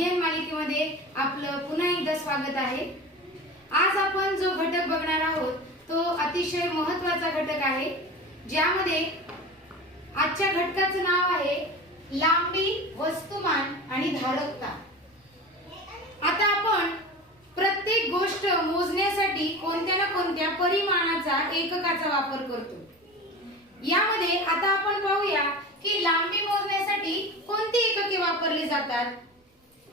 अध्ययन मालिकेमध्ये आपलं पुन्हा एकदा स्वागत आहे. आज आपण जो घटक बघणार आहोत तो अतिशय महत्त्वाचा घटक आहे ज्यामध्ये आजच्या घटकाचं नाव आहे लांबी वस्तुमान आणि धारकता आता आपण प्रत्येक गोष्ट मोजण्यासाठी कोणत्या ना कोणत्या परिमाणाचा एककाचा वापर करतो. यामध्ये आता आपण पाहूया की लांबी मोजण्यासाठी कोणती एकके वापरली जातात?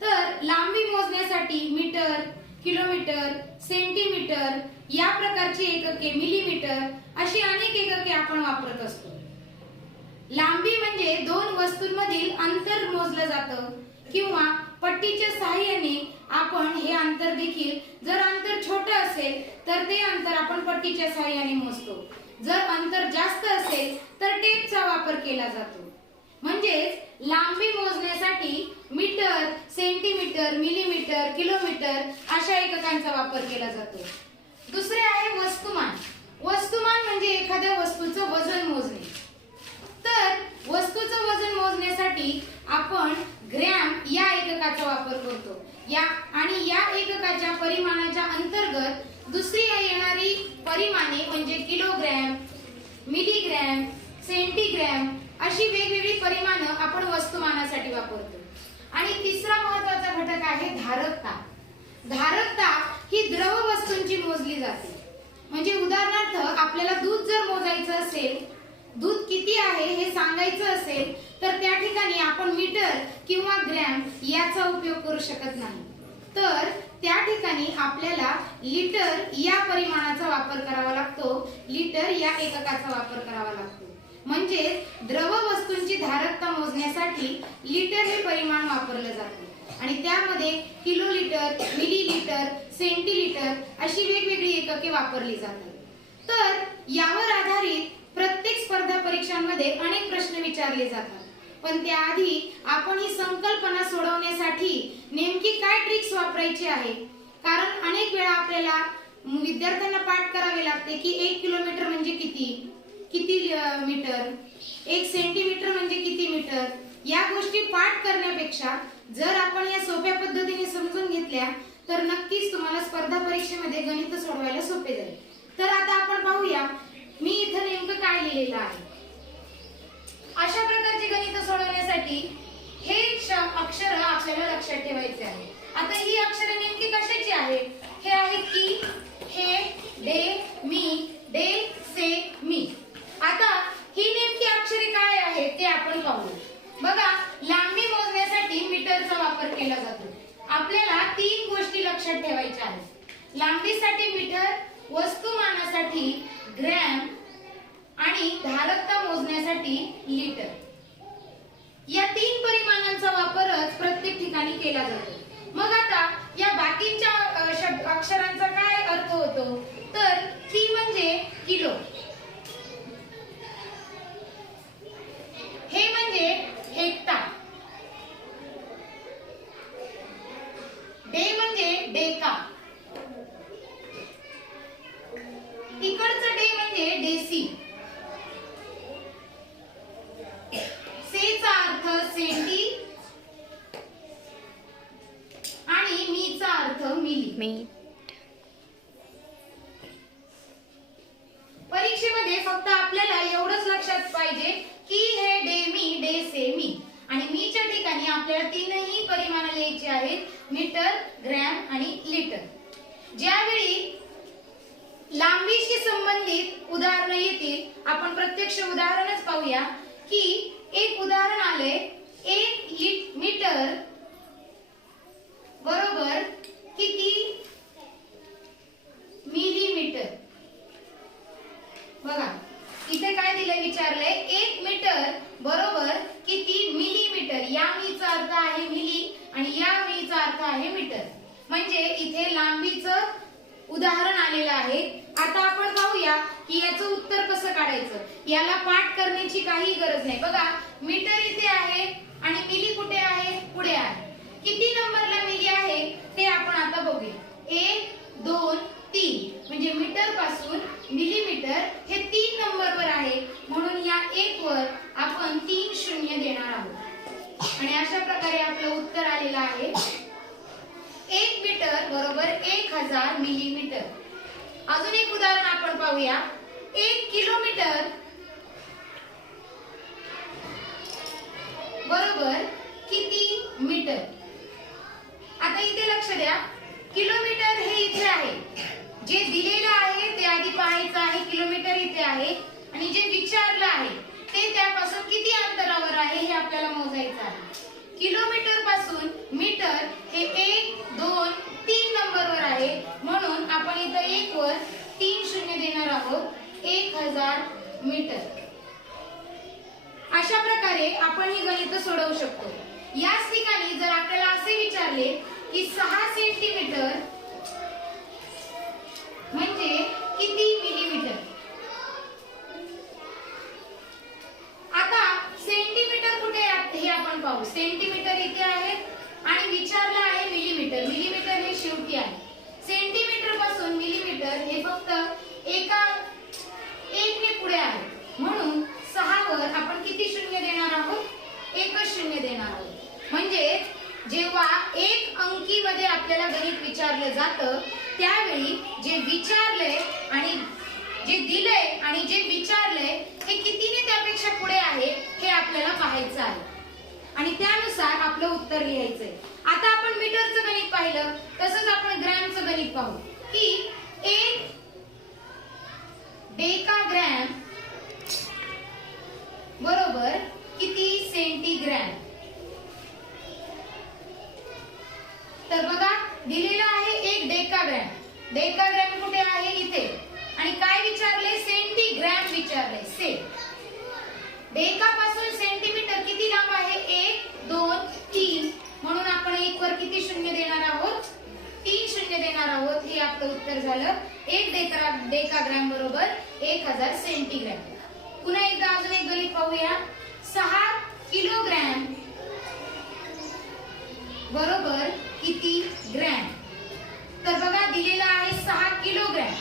तर लांबी मोजण्यासाठी मीटर किलोमीटर सेंटीमीटर या प्रकारची एकके मिलीमीटर अशी अनेक एकके आपण वापरत असतो. लांबी म्हणजे दोन वस्तूंमधील अंतर मोजलं जातं किंवा पट्टीच्या सहाय्याने आपण हे अंतर देखील जर अंतर छोटं असेल तर ते अंतर आपण पट्टीच्या सहाय्याने मोजतो. जर अंतर जास्त असेल तर टेपचा वापर केला जातो. म्हणजेच लांबी मोजण्यासाठी मीटर सेंटीमीटर मिलीमीटर किलोमीटर अशा एककांचा वापर केला जातो. दुसरे आहे वस्तुमान. वस्तुमान म्हणजे एखाद्या वस्तूचं वजन मोजणे. तर वस्तूचं वजन मोजण्यासाठी आपण ग्रॅम या एककाचा वापर करतो. या आणि या एककाच्या परिमाणाच्या अंतर्गत दुसरी येणारी परिमाणे म्हणजे किलोग्रॅम मिलीग्रॅम सेंटीग्रॅम अशी वेगवेगळी परिमाणं आपण वस्तुमानासाठी वापरतो. आणि तिसरा महत्त्वाचा घटक आहे धारकता. धारकता ही द्रव वस्तूंची मोजली जाते. म्हणजे उदाहरणार्थ आपल्याला दूध जर मोजायचं असेल दूध किती आहे हे सांगायचं असेल तर त्या ठिकाणी आपण मीटर किंवा ग्रॅम याचा उपयोग करू शकत नाही. तर त्या ठिकाणी आपल्याला लिटर या परिमाणाचा वापर करावा लागतो. लिटर या एककाचा वापर करावा लागतो. म्हणजेच द्रव वस्तूंची धारकता मोजण्यासाठी लिटर हे परिमाण वापरलं जातं. आणि त्यामध्ये kilolitre millilitre centilitre अशी वेगवेगळी एकके वापरली जातात. तर यावर आधारित प्रत्येक स्पर्धा परीक्षांमध्ये अनेक प्रश्न विचारले जातात. पण त्याआधी आपण ही संकल्पना सोडवण्यासाठी नेमकी काय ट्रिक्स वापरायची आहे? कारण अनेक वेळा आपल्याला विद्यार्थ्यांना पाठ करावे लागते की एक किलोमीटर म्हणजे किती? किती मीटर? एक सेंटीमीटर म्हणजे किती मीटर? या गोष्टी पाठ करण्यापेक्षा जर आपण या सोप्या पद्धतीने समजून घेतल्या तर नक्कीच तुम्हाला स्पर्धा परीक्षेमध्ये गणित सोडवायला सोपे जाईल. तर आता आपण पाहूया मी इथं नेमकं काय लिहिलेलं आहे. अशा प्रकारची गणित सोडवण्यासाठी हे अक्षर आपल्याला लक्षात ठेवायचे आहे. आता ही अक्षर नेमकी कशाची आहेत? हे आहे की हे डे मी डे से मी. आता ही नेमकी अक्षरे काय आहेत ते आपण पाहू. बघा लांबी मोजण्यासाठी मीटरचा वापर केला जातो. आपल्याला तीन गोष्टी लक्षात ठेवायच्या आहेत. लांबीसाठी मीटर वस्तुमानासाठी ग्रॅम आणि धारकता मोजण्यासाठी लिटर. या तीन परिमाणांचा वापरच प्रत्येक ठिकाणी केला जातो. मग आता या बाकीच्या अक्षरांचा काय अर्थ होतो? तर की म्हणजे किलो हे म्हणजे हेक्टर डे म्हणजे डेका इकडचं डे म्हणजे डेसी सेचा अर्थ सेंटी आणि मीचा अर्थ मिली मी परीक्षेमध्ये फक्त आपल्याला एवढंच लक्षात पाहिजे की हे डे मी डे से मी आणि मीच्या ठिकाणी आपल्याला तीनही परिमाण लिहायची आहेत मीटर ग्रॅम आणि लिटर ज्यावेळी लांबीशी संबंधित उदाहरणं येतील आपण प्रत्यक्ष उदाहरणच पाहूया की एक उदाहरण आले एक मीटर बरोबर किती मिलीमीटर? बघा इथे काय दिलं विचारलंय एक मीटर बरोबर किती मिलीमीटर? या मीचा अर्थ आहे मिली आणि या मीचा अर्थ आहे मीटर. म्हणजे इथे लांबीचं उदाहरण आलेलं आहे. आता आपण पाहूया की याचं उत्तर कसं काढायचं. याला पाठ करण्याची काही गरज नाही. बघा मीटर इथे आहे आणि मिली कुठे आहे? पुढे आहे. किती नंबरला मिली आहे? ते आपण आता बघूया. एक दोन तीन म्हणजे मीटरपासून मिलीमीटर हे तीन नंबरवर आहे म्हणून या एक वर आपण तीन शून्य देणार आहोत आणि अशा प्रकारे आपलं उत्तर आलेलं आहे एक मीटर बरोबर एक हजार मिलीमीटर अजून एक उदाहरण आपण पाहूया एक किलोमीटर बरोबर किती मीटर आता इथे लक्ष द्या किलोमीटर हे इथे आहे. जे दिलेलं आहे ते आधी पाहायचं आहे किलोमीटर इथे आहे. आणि जे विचारलं आहे ते त्यापासून किती अंतरावर आहे हे आपल्याला मोजायचं आहे. किलोमीटरपासून मीटर हे एक दोन तीन नंबरवर आहे. म्हणून आपण इथं एक वर तीन शून्य देणार आहोत. एक हजार मीटर. अशा प्रकारे आपण ही गणित सोडवू शकतो. याच ठिकाणी जर आपल्याला असे मध्ये आपल्याला गणित विचारलं जातं त्यावेळी जे विचारले आणि जे दिलंय आणि जे विचारले हे कितीने त्यापेक्षा पुढे आहे हे आपल्याला पाहायचं आहे. आणि त्यानुसार आपलं उत्तर लिहायचंय. आता आपण मीटरचं गणित पाहिलं तसंच आपण ग्रॅमचं गणित पाहू. की एक डेकाग्रॅम बरोबर किती सेंटीग्रॅम तर बघा दिलेलं आहे एक डेकाग्रॅम डेकाग्रॅम कुठे आहे इथे आणि काय विचारले सेंटीग्रॅम विचारले से डेका पासून सेंटीमीटर किती लांब आहे एक दोन तीन म्हणून आपण एक वर किती शून्य देणार आहोत तीन शून्य देणार आहोत हे झालं एक डेका डेकाग्राम बरोबर एक हजार सेंटीग्रॅम. पुन्हा एकदा अजून एक गणित पाहूया. सहा किलोग्रॅम बरोबर किती ग्रॅम? तर बघा दिलेला आहे सहा किलोग्रॅम.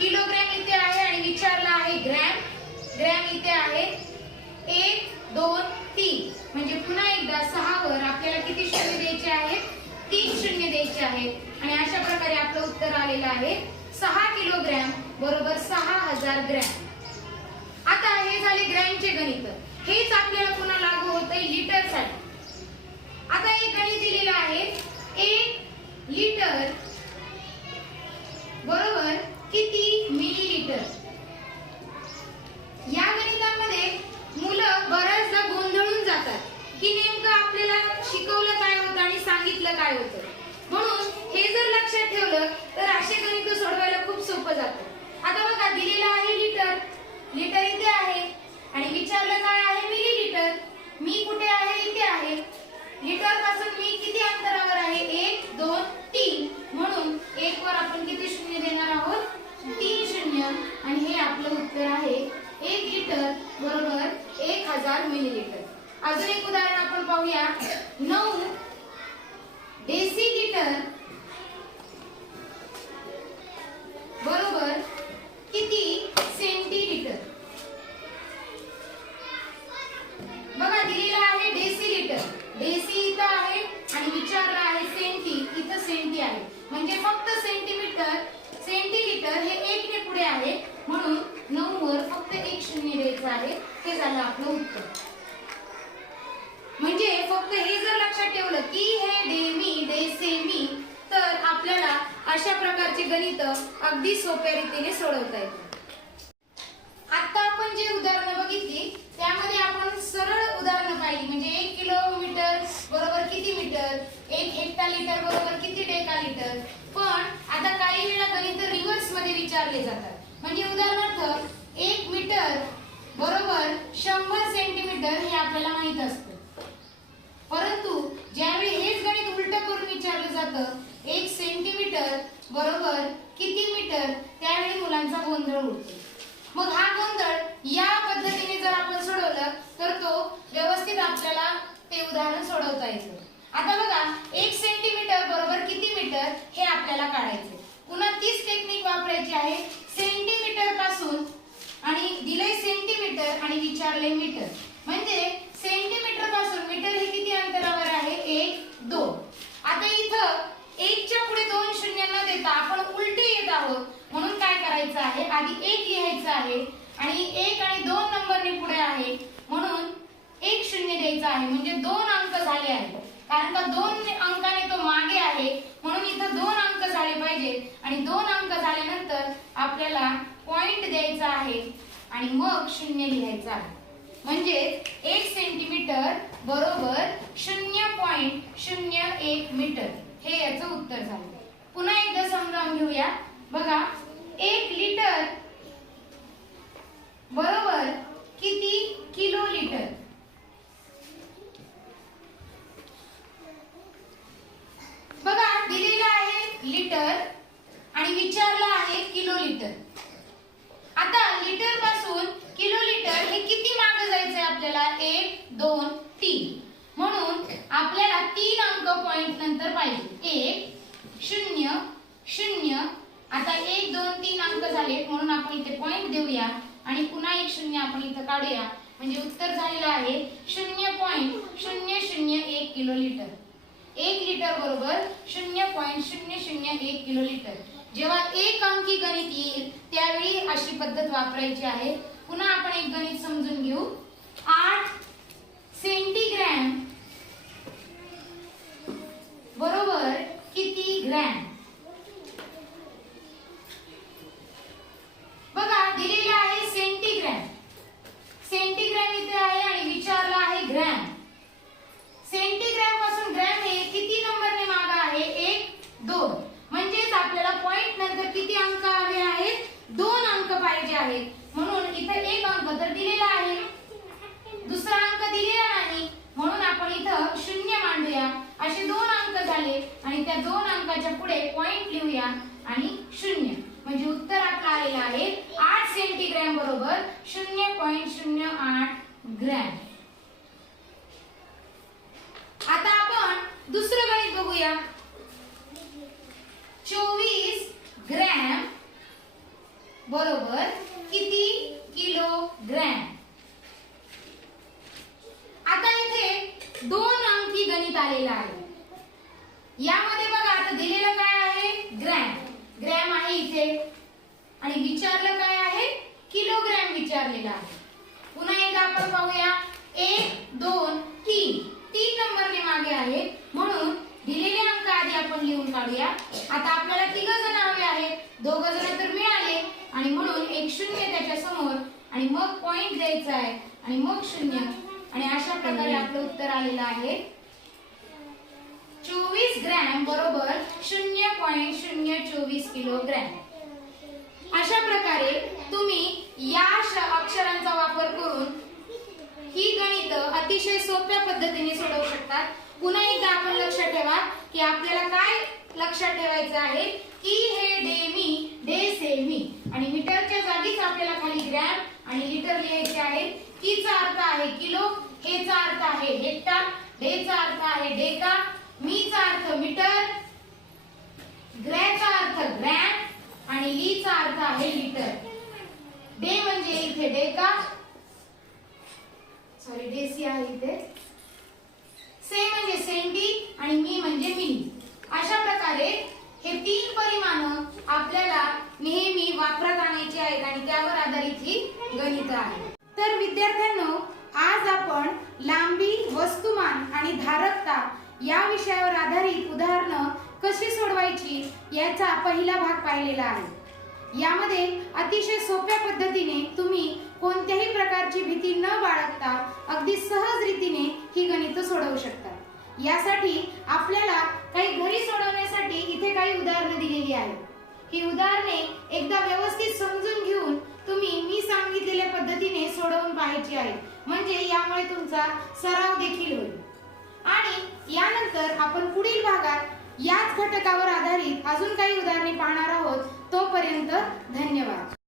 किलोग्रॅम इथे आहे आणि विचारला आहे ग्रॅम. ग्रॅम इथे आहे एक दोन तीन. म्हणजे पुन्हा एकदा सहावर आपल्याला किती शून्य द्यायचे आहेत? तीन शून्य द्यायचे आहेत. आणि अशा प्रकारे आपलं उत्तर आलेलं आहे. सहा किलोग्रॅम बरोबर सहा हजार ग्रॅम. आता हे झाले ग्रॅमचे गणित. हेच आपल्याला पुन्हा लागू होतंय लिटरसाठी आता एक गणित दिलेलं आहे. एक लिटर बरोबर किती मिलीलिटर? या गणितामध्ये मुलं बऱ्याचदा गोंधळून जातात. की नेमकं आपल्याला शिकवलं काय सांगितलं काय होतं? म्हणून हे जर लक्षात ठेवलं तर असे गणित सोडवायला खूप सोपं जातं. आता बघा दिलेलं आहे लिटर. लिटर इथे आहे. आणि विचारलं काय आहे? मिली लिटर मी कुठे आहे? इथे आहे. लिटरपासून मी किती अंतरावर आहे? एक दोन तीन. म्हणून एक वर आपण किती शून्य देणार आहोत? तीन शून्य. आणि हे आपलं उत्तर आहे एक लिटर बरोबर एक हजार मिलीलिटर. अजून एक उदाहरण आपण पाहूया. अशा प्रकारची गणित अगदी सोप्या रीतीने सोडवता येतात. आता आपण जे उदाहरणं बघितली त्यामध्ये आपण सरळ उदाहरणं पाहिली. म्हणजे एक किलोमीटर बरोबर किती मीटर एक हेक्टालिटर बरोबर किती डेकालिटर. पण आता काही वेळा गणित रिव्हर्समध्ये विचारले जातात. म्हणजे उदाहरणार्थ एक मीटर बरोबर शंभर सेंटीमीटर हे आपल्याला माहीत असतं. परंतु ज्यावेळी हेच गणित उलट करून विचारलं जातं एक सेंटीमीटर बरोबर किती मीटर त्यावेळी मुलांचा गोंधळ उडतो मग हा गोंधळ या पद्धतीने जर आपण सोडवलं तर तो व्यवस्थित आपल्याला ते उदाहरण सोडवता येतं आता बघा एक सेंटीमीटर बरोबर किती मीटर हे आपल्याला काढायचे पुन्हा तीच टेक्निक वापरायची आहे सेंटीमीटरपासून आणि दिलंय सेंटीमीटर आणि विचारलंय मीटर म्हणजे सेंटीमीटरपासून मीटर हे किती अंतर द्यायचा आहे म्हणजे दोन अंक झाले आहेत कारण का दोन अंकाने तो मागे आहे म्हणून इथं दोन अंक झाले पाहिजे आणि दोन अंक झाल्यानंतर आपल्याला पॉइंट द्यायचा आहे आणि मग शून्य लिहायचं आहे. म्हणजे एक सेंटीमीटर बरोबर शून्य पॉइंट शून्य एक मीटर हे याचं उत्तर झालं. पुन्हा एकदा समजावून घेऊया. बघा एक लिटर बरोबर किती किलो लिटर बघा दिलेलं आहे लिटर आणि विचारलं आहे किलो लिटर आता लिटरपासून किलो लिटर हे किती मागे जायचंय आपल्याला एक दोन तीन म्हणून आपल्याला तीन अंक पॉइंट नंतर पाहिजे एक शून्य शून्य आता एक दोन तीन अंक झाले म्हणून आपण इथे पॉइंट देऊया आणि पुन्हा एक शून्य आपण इथं काढूया म्हणजे उत्तर झालेलं आहे शून्य पॉइंट शून्य शून्य एक किलो लिटर एक लिटर बरोबर शून्य पॉइंट शून्य शून्य एक किलो लिटर जेव्हा एक अंकी गणित येईल त्यावेळी अशी पद्धत वापरायची आहे. पुन्हा आपण एक गणित समजून घेऊ. आठ सेंटीग्रॅम बरोबर किती ग्रॅम बघा दिलेलं आहे सेंटीग्रॅम सेंटीग्रॅम इथे आहे आणि विचारलं आहे ग्रॅम सेंटीग्रॅमपासून ग्रॅम हे किती नंबरने मागा आहे? एक दोन. म्हणजेच आपल्याला पॉइंट नंतर किती अंक हवे आहेत दोन अंक पाहिजे म्हणून इथे एक अंक तर दिलेला आहे. दुसरा अंक दिलेला नाही. म्हणून आपण इथं शून्य मांडूया. असे दोन अंक झाले आणि त्या दोन अंकाच्या पुढे पॉइंट लिहूया आणि शून्य. म्हणजे उत्तर आपलं आलेलं आहे आठ सेंटीग्रॅम बरोबर शून्य पॉइंट शून्य आठ ग्रॅम आता आपण दुसरं गणित बघूया. चोवीस ग्रॅम बरोबर किती किलोग्रॅम आता इथे दोन अंकी गणित आलेलं आहे यामध्ये बघा आता दिलेलं काय आहे ग्रॅम ग्रॅम आहे इथे आणि विचारलं काय आहे किलोग्रॅम विचारलेलं आहे पुन्हा एकदा आपण पाहूया एक दोन तीन तीन नंबरने मागे आहे म्हणून दिलेले अंक आधी आपण लिहून आता आपल्याला तिघ जण हवे आहेत. दोघ जण तर मिळाले. आणि म्हणून एक शून्य त्याच्यासमोर. आणि मग पॉइंट द्यायचा आहे. आणि मग शून्य. आणि अशा प्रकारे आपलं उत्तर आलेलं आहे. चोवीस ग्रॅम बरोबर शून्य पॉइंट शून्य चोवीस किलोग्रॅम. अशा प्रकारे तुम्ही या श- अक्षरांचा वापर करून ही गणित अतिशय सोप्या पद्धतीने असतात पुन्हा एकदा आपण लक्षात ठेवा की आपल्याला काय लक्षात ठेवायचं आहे? की हे डेमी डे सेमी आणि मीटरच्या जागीच आपल्याला खाली ग्रॅम आणि लिटर लिहायचे आहे. कीचा अर्थ आहे किलो हेचा अर्थ आहे हेक्टर डेचा अर्थ आहे डेका मीचा अर्थ मीटर ग्रॅचा अर्थ ग्रॅम आणि लीचा अर्थ आहे लिटर. डे म्हणजे इथे डेका. सॉरी डेसी आहे इथे. से म्हणजे सेंटी आणि मी म्हणजे मिनी अशा प्रकारे हे तीन परिमाण आपल्याला नेहमी वापरात आणायची आहेत आणि त्यावर आधारित ही गणित आहे तर विद्यार्थ्यांनो आज आपण लांबी वस्तुमान आणि धारकता या विषयावर आधारित उदाहरणं कशी सोडवायची याचा पहिला भाग पाहिलेला आहे. यामध्ये अतिशय सोप्या पद्धतीने तुम्ही कोणत्याही प्रकारची भीती न बाळगता अगदी सहज रीतीने ही गणित सोडवू शकता यासाठी आपल्याला काही घरी सोडवण्यासाठी इथे काही उदाहरणं दिलेली आहेत. ही उदाहरणे एकदा व्यवस्थित समजून घेऊन तुम्ही मी सांगितलेल्या पद्धतीने सोडवून पाहायची आहेत. म्हणजे यामुळे तुमचा सराव देखील होईल. आणि यानंतर आपण पुढील भागात याच घटकावर आधारित अजून काही उदाहरणे पाहणार आहोत. तोपर्यंत धन्यवाद.